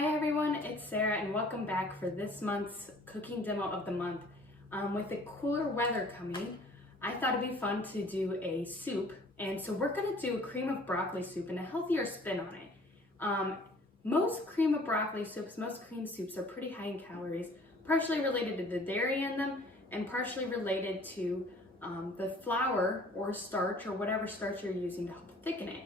Hi everyone, it's Sarah and welcome back for this month's cooking demo of the month. With the cooler weather coming, I thought it'd be fun to do a soup, and so we're gonna do a cream of broccoli soup and a healthier spin on it. Most cream of broccoli soups, most cream soups are pretty high in calories, partially related to the dairy in them and partially related to the flour or starch or whatever starch you're using to help thicken it.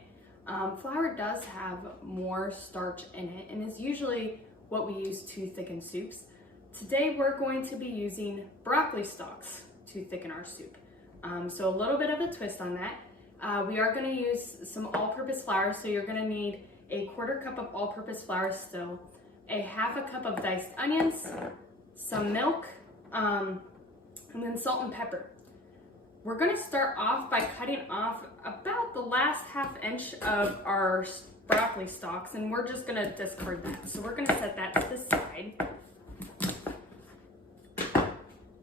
Flour does have more starch in it and is usually what we use to thicken soups. Today we're going to be using broccoli stalks to thicken our soup. So a little bit of a twist on that. We are going to use some all-purpose flour, so you're going to need a 1/4 cup of all-purpose flour still, a 1/2 cup of diced onions, some milk, and then salt and pepper. We're going to start off by cutting off about the last 1/2 inch of our broccoli stalks, and we're just going to discard that. So we're going to set that to the side.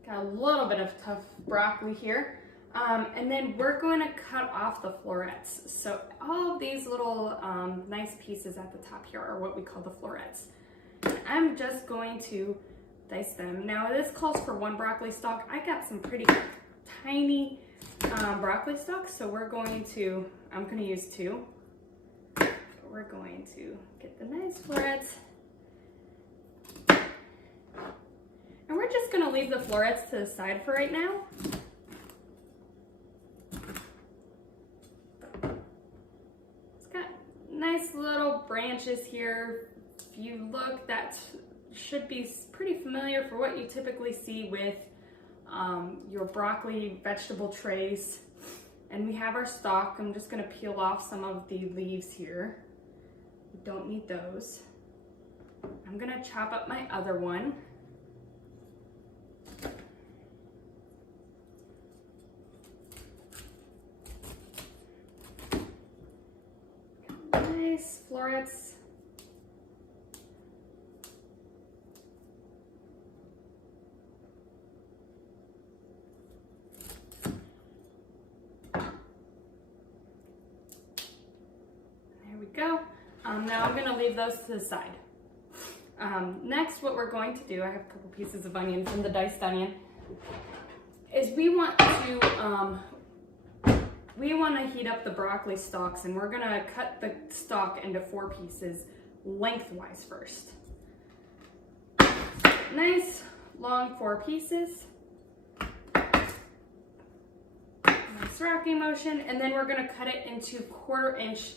Got a little bit of tough broccoli here. And then we're going to cut off the florets. So all of these little nice pieces at the top here are what we call the florets. I'm just going to dice them. Now this calls for 1 broccoli stalk. I got some pretty tiny broccoli stalks, so I'm going to use 2. So we're going to get the nice florets. And we're just going to leave the florets to the side for right now. It's got nice little branches here. If you look, that should be pretty familiar for what you typically see with your broccoli vegetable trays. And we have our stalk. I'm just going to peel off some of the leaves here. We don't need those. I'm going to chop up my other one. Nice florets. Go. Now I'm going to leave those to the side. Next, what we're going to do, I have a couple pieces of onions and the diced onion, is we want to heat up the broccoli stalks, and we're going to cut the stalk into 4 pieces lengthwise first. Nice long 4 pieces. Nice rocking motion, and then we're going to cut it into 1/4 inch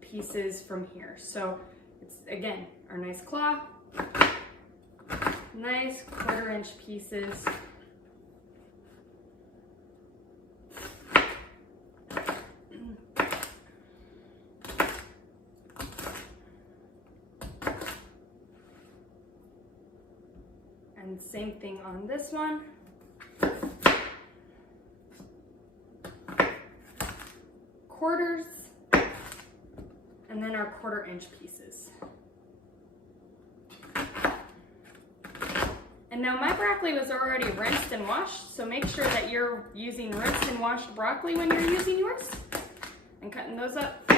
pieces from here. So it's, again, our nice claw, nice 1/4 inch pieces. And same thing on this one. Quarters. And then our 1/4 inch pieces. And now my broccoli was already rinsed and washed, so make sure that you're using rinsed and washed broccoli when you're using yours and cutting those up.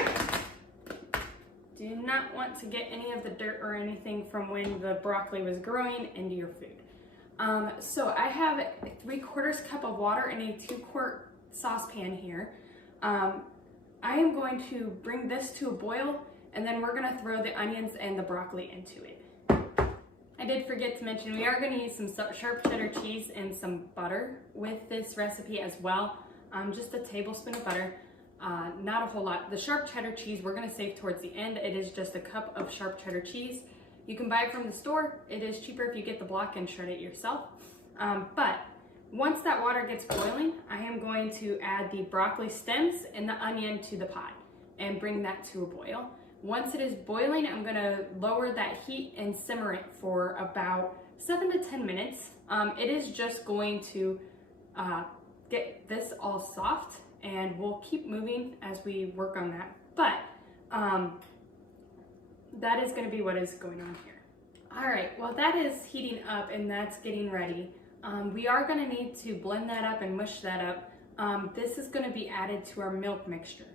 Do not want to get any of the dirt or anything from when the broccoli was growing into your food. So I have a 3/4 cup of water in a 2-quart saucepan here. I am going to bring this to a boil, and then we're going to throw the onions and the broccoli into it. I did forget to mention we are going to use some sharp cheddar cheese and some butter with this recipe as well. Just a tablespoon of butter, not a whole lot. The sharp cheddar cheese we're going to save towards the end. It is just a cup of sharp cheddar cheese. You can buy it from the store. It is cheaper if you get the block and shred it yourself. But once that water gets boiling, I am going to add the broccoli stems and the onion to the pot and bring that to a boil. Once it is boiling, I'm going to lower that heat and simmer it for about 7 to 10 minutes. It is just going to get this all soft, and we'll keep moving as we work on that. But that is going to be what is going on here. All right, well, that is heating up and that's getting ready. We are going to need to blend that up and mush that up. This is going to be added to our milk mixture.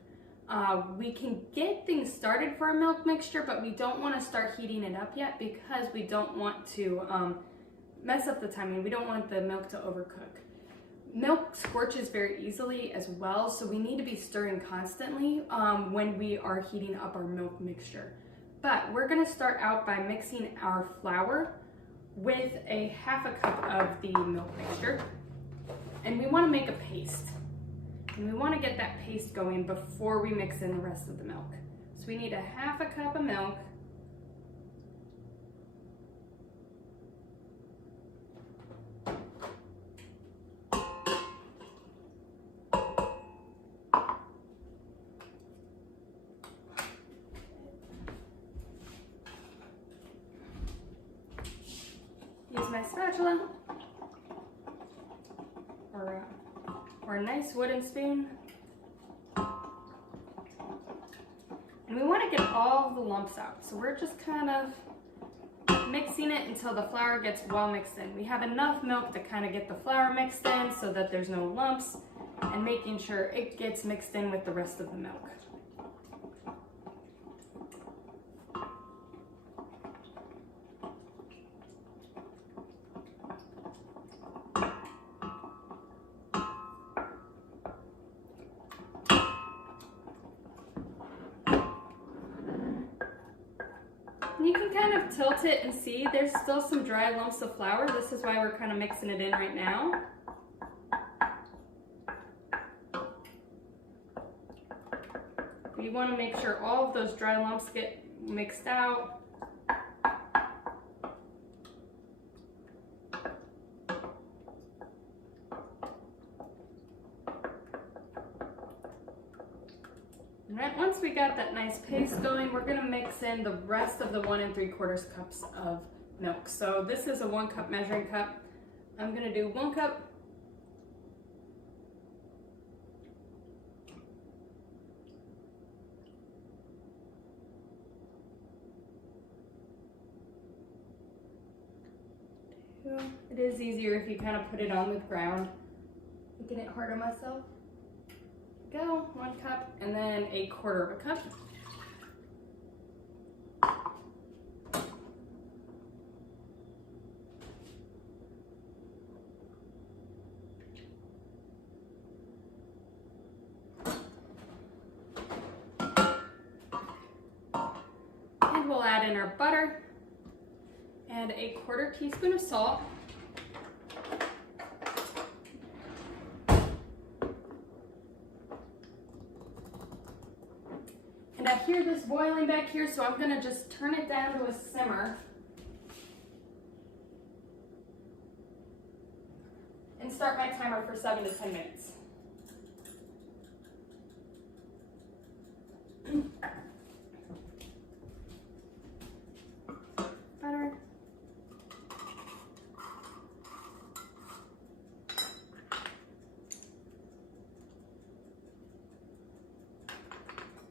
We can get things started for our milk mixture, but we don't want to start heating it up yet because we don't want to mess up the timing. We don't want the milk to overcook. Milk scorches very easily as well, so we need to be stirring constantly when we are heating up our milk mixture. But we're going to start out by mixing our flour with a half a cup of the milk mixture, and we want to make a paste. And we want to get that paste going before we mix in the rest of the milk. So we need a half a cup of milk. Use my spatula or a nice wooden spoon. And we want to get all the lumps out. So we're just kind of mixing it until the flour gets well mixed in. We have enough milk to kind of get the flour mixed in so that there's no lumps, and making sure it gets mixed in with the rest of the milk. You can kind of tilt it and see there's still some dry lumps of flour. This is why we're kind of mixing it in right now. You want to make sure all of those dry lumps get mixed out. Once we got that nice paste going, we're going to mix in the rest of the 1 3/4 cups of milk. So this is a 1 cup measuring cup. I'm going to do 1 cup. It is easier if you kind of put it on the ground. Making it hard on myself. Go, 1 cup, and then 1/4 cup. And we'll add in our butter and 1/4 teaspoon of salt. And I hear this boiling back here, so I'm going to just turn it down to a simmer. And start my timer for 7 to 10 minutes. Butter.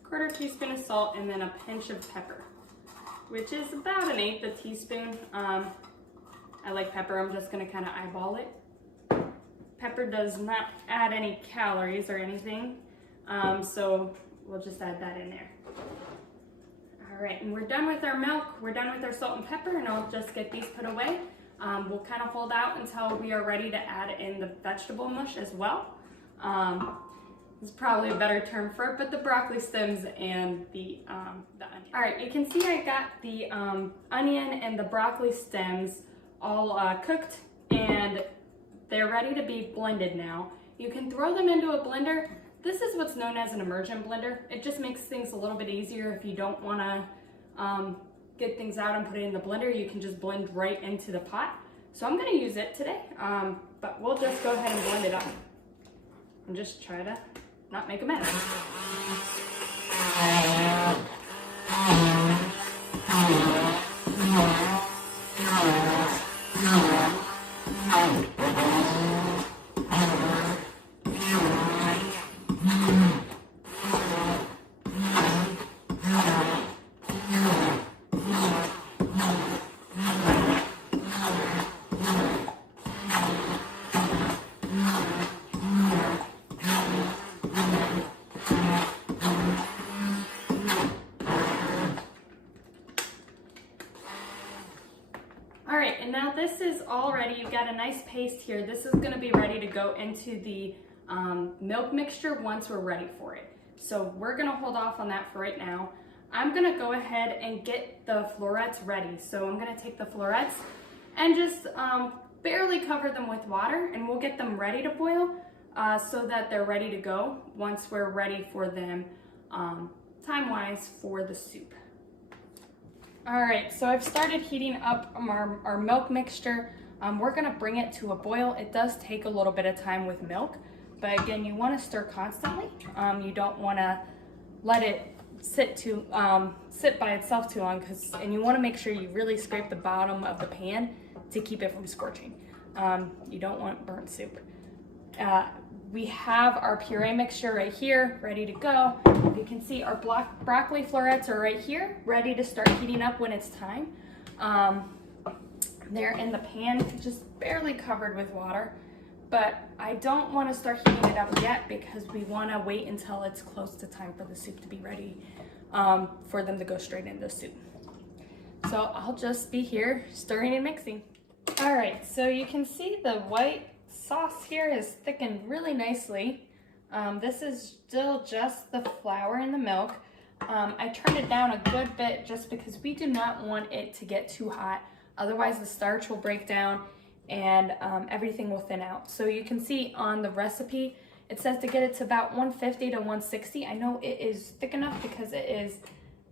Quarter teaspoon of salt, and then a pinch of pepper, which is about 1/8 a teaspoon. I like pepper. I'm just going to kind of eyeball it. Pepper does not add any calories or anything, so we'll just add that in there. All right, and we're done with our milk. We're done with our salt and pepper, and I'll just get these put away. We'll kind of hold out until we are ready to add in the vegetable mush as well. Is probably a better term for it, but the broccoli stems and the onion. All right, you can see I got the onion and the broccoli stems all cooked, and they're ready to be blended now. You can throw them into a blender. This is what's known as an immersion blender. It just makes things a little bit easier if you don't want to get things out and put it in the blender. You can just blend right into the pot. So I'm going to use it today, but we'll just go ahead and blend it up and just try to not make a mess. All right, and now this is all ready. You've got a nice paste here. This is gonna be ready to go into the milk mixture once we're ready for it. So we're gonna hold off on that for right now. I'm gonna go ahead and get the florets ready. So I'm gonna take the florets and just barely cover them with water, and we'll get them ready to boil so that they're ready to go once we're ready for them time-wise for the soup. All right, so I've started heating up our milk mixture. We're gonna bring it to a boil. It does take a little bit of time with milk, but again, you wanna stir constantly. You don't wanna let it sit by itself too long, and you wanna make sure you really scrape the bottom of the pan to keep it from scorching. You don't want burnt soup. We have our puree mixture right here, ready to go. You can see our broccoli florets are right here, ready to start heating up when it's time. They're in the pan, just barely covered with water, but I don't want to start heating it up yet because we want to wait until it's close to time for the soup to be ready for them to go straight into the soup. So I'll just be here stirring and mixing. All right, so you can see the white sauce here is thickened really nicely. This is still just the flour and the milk. I turned it down a good bit just because we do not want it to get too hot. Otherwise the starch will break down and everything will thin out. So you can see on the recipe, it says to get it to about 150 to 160. I know it is thick enough because it is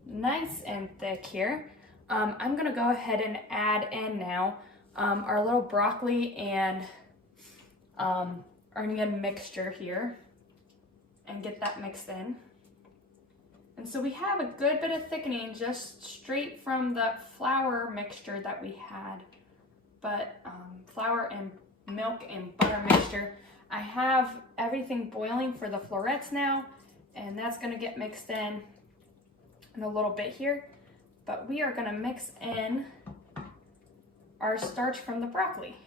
nice and thick here. I'm gonna go ahead and add in now our little broccoli and onion mixture here and get that mixed in. And so we have a good bit of thickening just straight from the flour mixture that we had, but flour and milk and butter mixture. I have everything boiling for the florets now, and that's gonna get mixed in a little bit here, but we are gonna mix in our starch from the broccoli.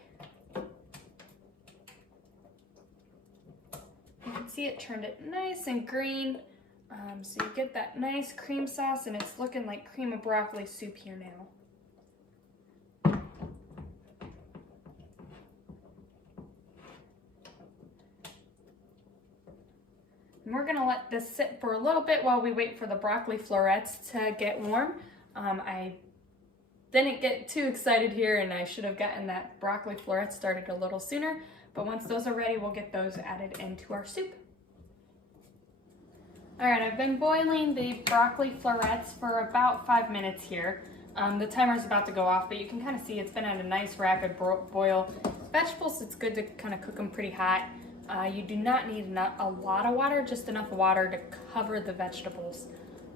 You can see it turned it nice and green. So you get that nice cream sauce, and it's looking like cream of broccoli soup here now. And we're gonna let this sit for a little bit while we wait for the broccoli florets to get warm. I didn't get too excited here, and I should have gotten that broccoli florets started a little sooner, but once those are ready, we'll get those added into our soup. All right, I've been boiling the broccoli florets for about 5 minutes here. The timer's about to go off, but you can kind of see it's been at a nice rapid boil. Vegetables, it's good to kind of cook them pretty hot. You do not need a lot of water, just enough water to cover the vegetables.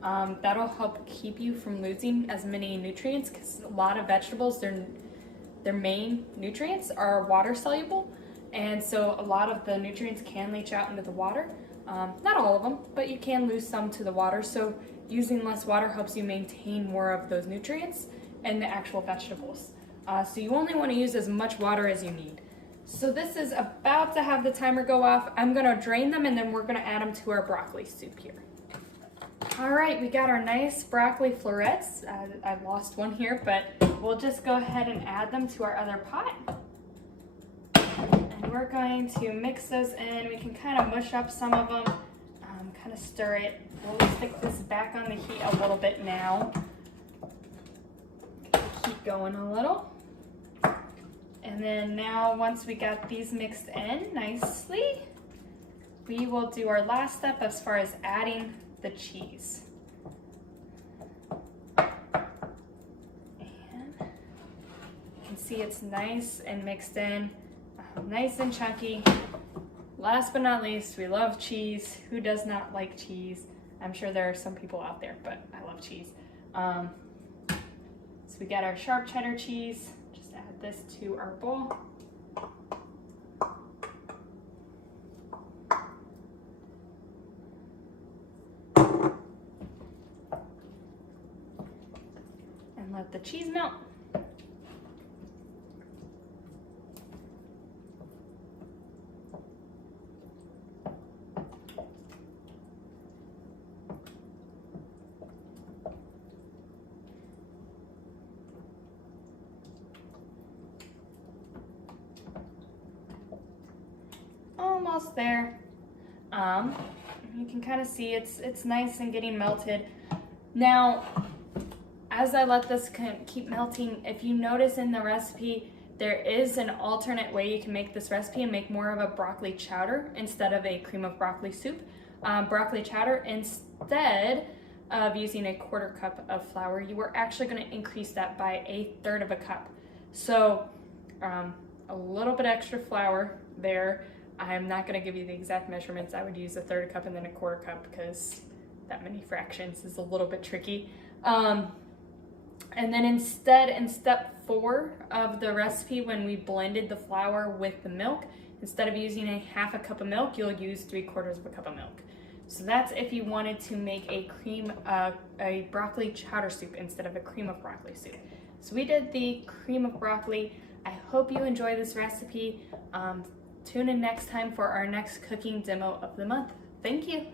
That'll help keep you from losing as many nutrients, because a lot of vegetables, their main nutrients are water soluble, and so a lot of the nutrients can leach out into the water. Not all of them, but you can lose some to the water, so using less water helps you maintain more of those nutrients in the actual vegetables. So you only want to use as much water as you need. So this is about to have the timer go off. I'm going to drain them, and then we're going to add them to our broccoli soup here. All right, we got our nice broccoli florets. I lost one here, but we'll just go ahead and add them to our other pot. And we're going to mix those in. We can kind of mush up some of them, kind of stir it. We'll stick this back on the heat a little bit now. Keep going a little. And then now, once we got these mixed in nicely, we will do our last step as far as adding the cheese. And you can see it's nice and mixed in, nice and chunky. Last but not least, we love cheese. Who does not like cheese? I'm sure there are some people out there, but I love cheese. So we got our sharp cheddar cheese. Just add this to our bowl. And let the cheese melt. almost there. You can kind of see it's nice and getting melted. Now, as I let this keep melting, if you notice in the recipe, there is an alternate way you can make this recipe and make more of a broccoli chowder instead of a cream of broccoli soup. Broccoli chowder, instead of using a 1/4 cup of flour, you are actually going to increase that by 1/3 of a cup. So a little bit extra flour there. I'm not going to give you the exact measurements. I would use 1/3 cup and then 1/4 cup because that many fractions is a little bit tricky. And then instead, in step 4 of the recipe, when we blended the flour with the milk, instead of using a 1/2 cup of milk, you'll use 3/4 of a cup of milk. So that's if you wanted to make a broccoli chowder soup instead of a cream of broccoli soup. So we did the cream of broccoli. I hope you enjoy this recipe. Tune in next time for our next cooking demo of the month. Thank you.